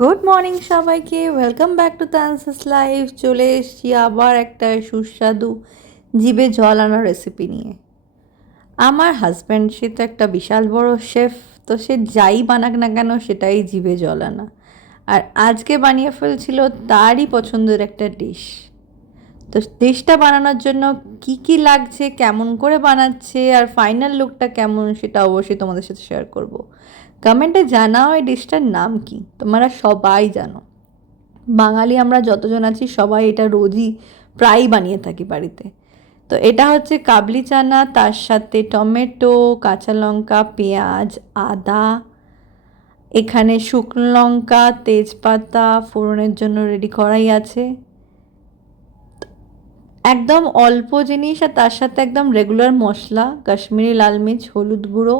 Good morning সবাইকে welcome back to Tansa's life চলে এসছি আবার একটা সুস্বাদু জিভে জল আনার রেসিপি নিয়ে। আমার হাজব্যান্ড সে তো একটা বিশাল বড় শেফ তো সে যাই বানাক না কেন সেটাই জিভে জল আনা। আর আজকে বানিয়ে ফেলছিল তারই পছন্দের একটা ডিশ তো ডিশটা বানানোর জন্য কি কি লাগছে, কেমন করে বানাচ্ছে আর ফাইনাল লুকটা কেমন সেটা অবশ্যই তোমাদের সাথে শেয়ার করব। কমেন্টে জানাও এই ডিশটার নাম কি, তোমরা সবাই জানো। বাঙালি আমরা যতজন আছি, সবাই এটা রোজই প্রায়ই বানিয়ে থাকি বাড়িতে। তো এটা হচ্ছে কাবলি চানা, তার সাথে টমেটো, কাঁচা লঙ্কা, পেঁয়াজ, আদা, এখানে শুকনো লঙ্কা, তেজপাতা, ফোড়নের জন্য রেডি করাই আছে। একদম অল্প জিনিস আর তার সাথে একদম রেগুলার মশলা, কাশ্মীরি লাল মির্চ, হলুদ গুঁড়ো,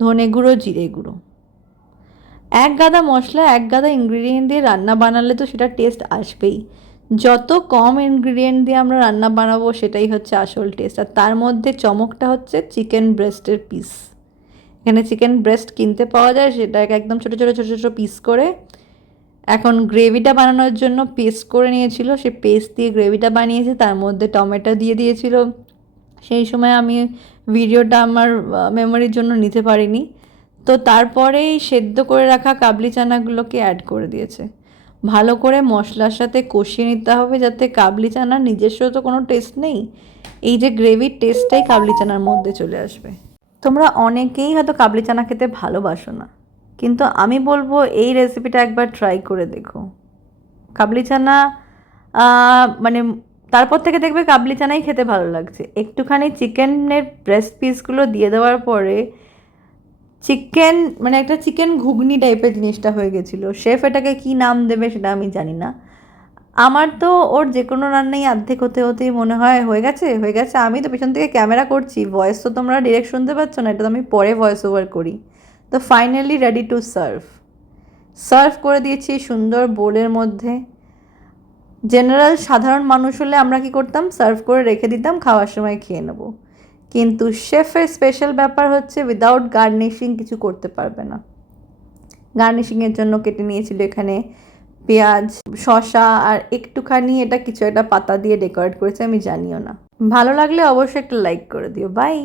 ধনে গুঁড়ো, জিরে গুঁড়ো। এক গাদা মশলা, এক গাদা ইনগ্রিডিয়েন্ট দিয়ে রান্না বানালে তো সেটা টেস্ট আসবেই। যত কম ইনগ্রিডিয়েন্ট দিয়ে আমরা রান্না বানাবো, সেটাই হচ্ছে আসল টেস্ট আর তার মধ্যে চমকটা হচ্ছে চিকেন ব্রেস্টের পিস এখানে চিকেন ব্রেস্ট কিনতে পাওয়া যায়, সেটাকে একদম ছোটো ছোটো ছোটো ছোটো পিস করে এখন গ্রেভিটা বানানোর জন্য পেস্ট করে নিয়েছিল। সে পেস্ট দিয়ে গ্রেভিটা বানিয়েছে, তার মধ্যে টমেটো দিয়ে দিয়েছিল। সেই সময় আমি ভিডিওটা আমার মেমোরির জন্য নিতে পারিনি। তো তারপরেই সেদ্ধ করে রাখা কাবলি চানাগুলোকে অ্যাড করে দিয়েছে। ভালো করে মশলার সাথে কষিয়ে নিতে হবে যাতে কাবলি চানার নিজস্ব তো কোনো টেস্ট নেই। এই যে গ্রেভির টেস্টটাই কাবলি চানার মধ্যে চলে আসবে। তোমরা অনেকেই হয়তো কাবলি চানা খেতে ভালোবাসো না। কিন্তু আমি বলব এই রেসিপিটা একবার ট্রাই করে দেখো। কাবলি চানা মানে তারপর থেকে দেখবে কাবলি চানাই খেতে ভালো লাগছে। একটুখানি চিকেনের ব্রেস্ট পিসগুলো দিয়ে দেওয়ার পরে চিকেন মানে একটা চিকেন ঘুগনি টাইপের জিনিসটা হয়ে গেছিল। শেফ এটাকে কী নাম দেবে সেটা আমি জানি না। আমার তো ওর যে কোনো রান্নাই অর্ধেক হতে হতেই মনে হয়, হয়ে গেছে হয়ে গেছে। আমি তো পেছন থেকে ক্যামেরা করছি ভয়েস তো তোমরা ডিরেক্ট শুনতে পাচ্ছ না, এটা তো আমি পরে ভয়েস ওভার করি। তো finally ready to serve serve করে দিয়েছি সুন্দর বোলের মধ্যে। জেনারেল সাধারণ মানুষ হলে আমরা কি করতাম? সার্ভ করে রেখে দিতাম, খাওয়ার সময় খেয়ে নেব। কিন্তু শেফের স্পেশাল ব্যাপার হচ্ছে উইদাউট গার্নিশিং কিছু করতে পারবে না। গার্নিশিংয়ের জন্য কেটে নিয়েছিল এখানে পেঁয়াজ শশা আর একটুখানি এটা কিছু একটা পাতা দিয়ে ডেকোরেট করেছে, আমি জানিও না। ভালো লাগলে অবশ্যই একটা লাইক করে দিও। বাই